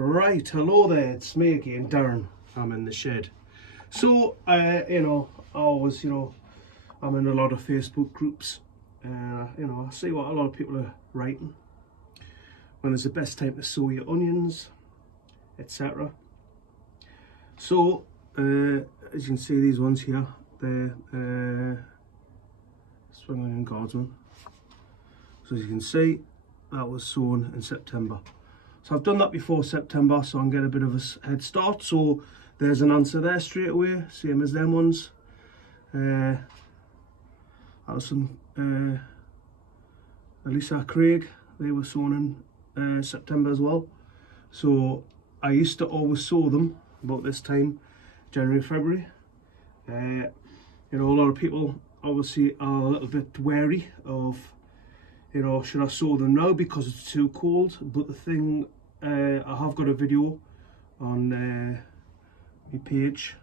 Right, hello there, it's me again, Darren. I'm in the shed. So, you know, I always, I'm in a lot of Facebook groups. I see what a lot of people are writing. When is the best time to sow your onions, etc. So, as you can see, these ones here, they're spring onion guardsman. So as you can see, that was sown in September. So I've done that before September, so I can get a bit of a head start. So there's an answer there straight away, same as them ones. Alison, Elisa, Craig, they were sown in September as well. So I used to always sow them about this time, January, February. A lot of people obviously are a little bit wary of, should I sow them now because it's too cold? But the thing, I have got a video on my page,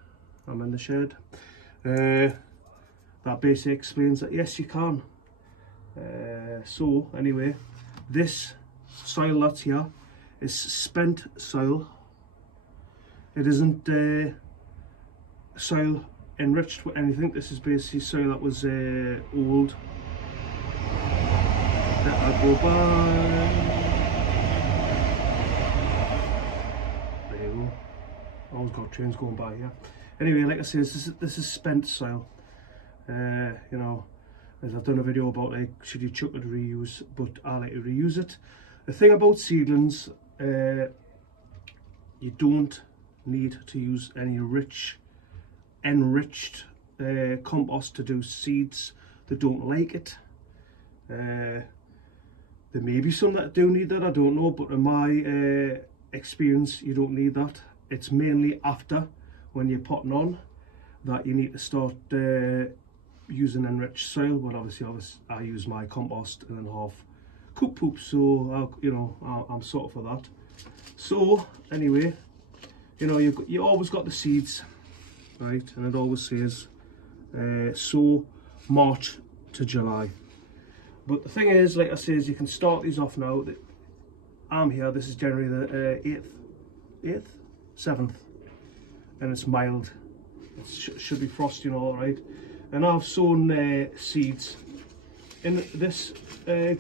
I'm in the shed, that basically explains that yes, you can. So anyway, this soil that's here is spent soil. It isn't soil enriched with anything. This is basically soil that was old. Let that go by. There you go. Always got trains going by here. Anyway, like I say, this is spent soil. As I've done a video about, like, should you chuck it or reuse, but I like to reuse it. The thing about seedlings, you don't need to use any enriched compost to do seeds that don't like it. There may be some that do need that, I don't know, but in my experience, you don't need that. It's mainly after, when you're potting on, that you need to start using enriched soil. But obviously I use my compost and then half cook poop, so I'm sort of for that. So anyway, you always got the seeds, right, and it always says sow March to July. But the thing is, like I says, you can start these off now. I'm here, this is January the 7th, and it's mild. It should be frosty and all right. And I've sown seeds in this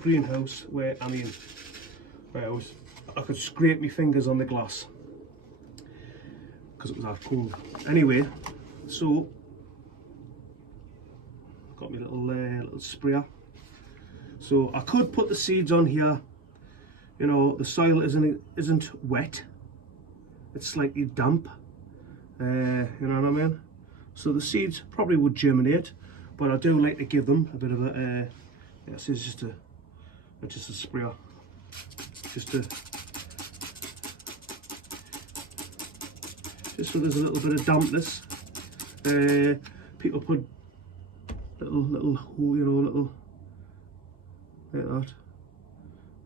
greenhouse where I'm in. I could scrape my fingers on the glass because it was that cold. Anyway, so got my little sprayer. So I could put the seeds on here. The soil isn't wet. It's slightly damp. You know what I mean? So the seeds probably would germinate, but I do like to give them a bit of a. This is just a sprayer, just so there's a little bit of dampness. People put little like that.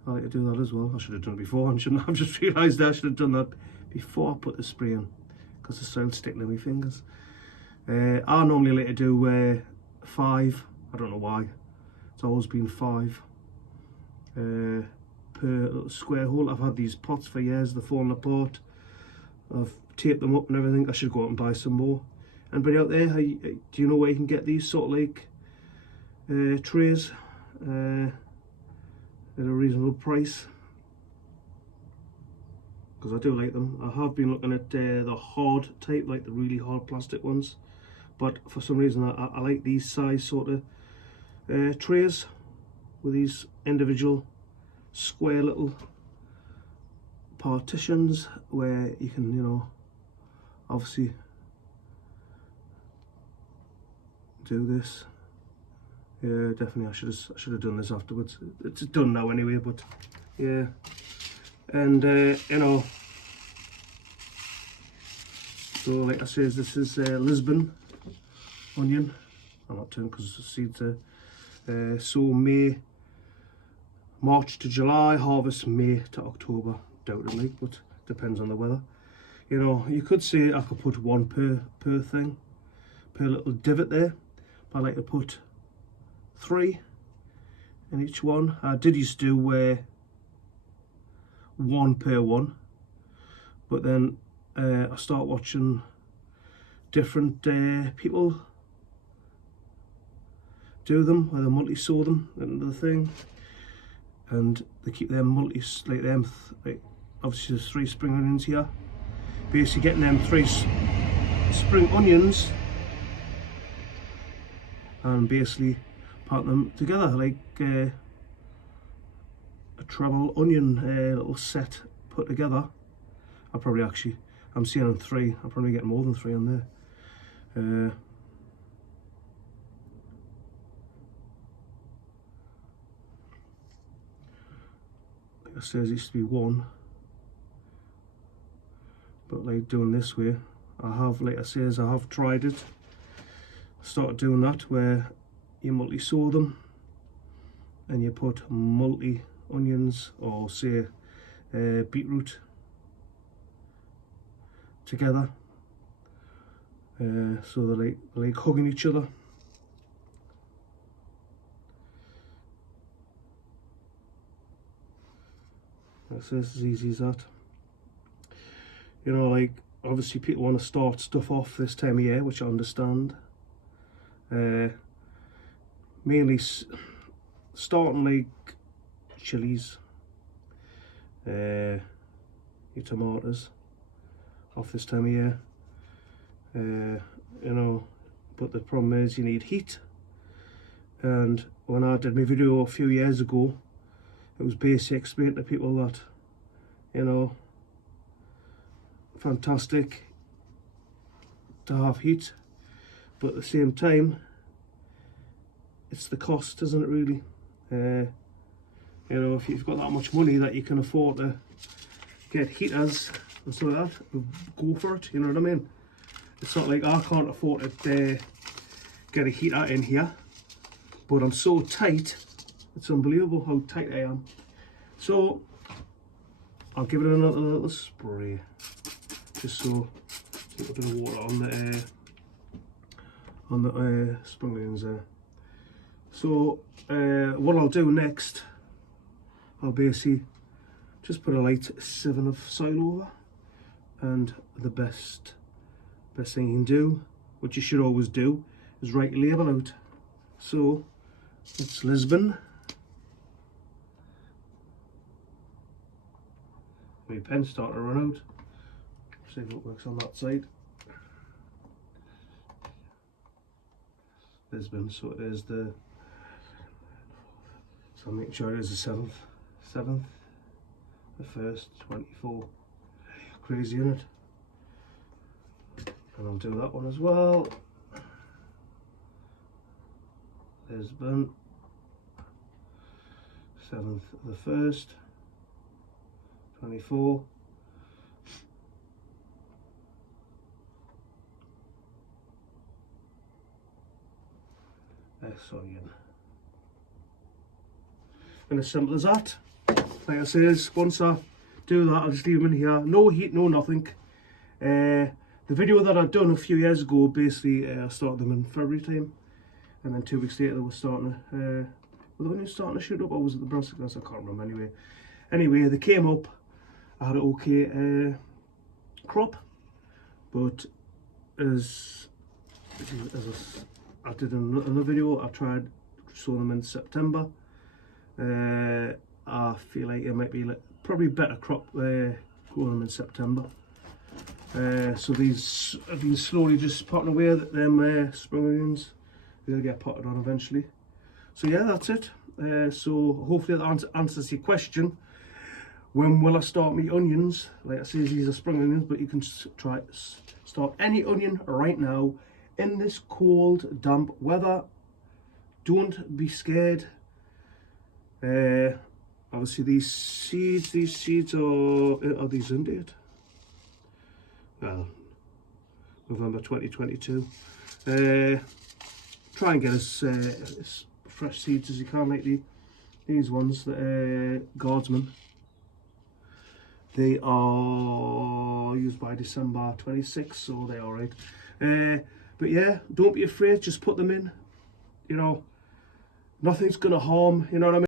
I like to do that as well. I should have done it before, shouldn't I? I've just realised I should have done that before I put the spray in, because the soil's sticking to my fingers. I normally like to do 5. I don't know why. It's always been 5 per little square hole. I've had these pots for years. They're falling apart. I've taped them up and everything. I should go out and buy some more. Anybody out there, do you know where you can get these sort of like trays at a reasonable price? Because I do like them. I have been looking at the hard type, like the really hard plastic ones, but for some reason I like these size sort of trays with these individual square little partitions where you can, obviously do this. Yeah, definitely I should have done this afterwards. It's done now anyway, but yeah. And so like I says, this is Lisbon onion. I'm not turning because the seeds are sow March to July, harvest May to October, doubtingly, but depends on the weather. You could say I could put one per thing, per little divot there, but I like to put 3 in each one. I did used to do 1 per one, But then I start watching different people do them, where they multi-sow them into the thing, and they keep them like them, like obviously there's 3 spring onions here, basically getting them 3 spring onions and basically putting them together like a treble onion little set put together. I'm seeing on 3, I'll probably get more than 3 on there. Like I said, it used to be 1, but like doing this way, I have, like I says, I have tried it. I started doing that where you multi-sow them and you put multi onions or say beetroot together, so they're like hugging each other. That's as easy as that. You know, like obviously people want to start stuff off this time of year, which I understand. Mainly starting like chilies, your tomatoes off this time of year. You know, but the problem is you need heat. And when I did my video a few years ago, it was basically explaining to people that, you know, fantastic to have heat, but at the same time it's the cost, isn't it, really? You know, if you've got that much money that you can afford to get heaters and stuff like that, go for it, you know what I mean? It's not like I can't afford to get a heater in here, but I'm so tight, it's unbelievable how tight I am. So I'll give it another little spray, just so keep a bit of water on the spring onions there. So what I'll do next, I'll basically just put a light sieving of soil over, and the best thing you can do, what you should always do, is write your label out. So it's Lisbon. My pen's starting to run out. See if it works on that side. Lisbon, so it is the, so make sure it is the 7th, the 1st, 24. Crazy, isn't it? And I'll do that one as well. Lisbon, 7th of the 1st, 24. Sowing. And as simple as that. Like I says, once I do that, I'll just leave them in here. No heat, no nothing. The video that I'd done a few years ago, basically I started them in February time, and then 2 weeks later they were starting to, were they only starting to shoot up, or was it the brassicas? I can't remember. Anyway, they came up. I had an okay crop, but as I did in another video, I tried sowing them in September. I feel like it might be probably better crop growing them in September. So these have been slowly just potting away at them spring onions. They'll get potted on eventually. So yeah, that's it. So hopefully that answers your question. When will I start my onions? Like I say, these are spring onions, but you can try start any onion right now in this cold, damp weather. Don't be scared. Obviously these seeds are these in date? Well, November 2022. Try and get as fresh seeds as you can, like these ones, the Guardsman. They are used by December 26th, so they're alright. But yeah, don't be afraid, just put them in. You know, nothing's gonna harm, you know what I mean?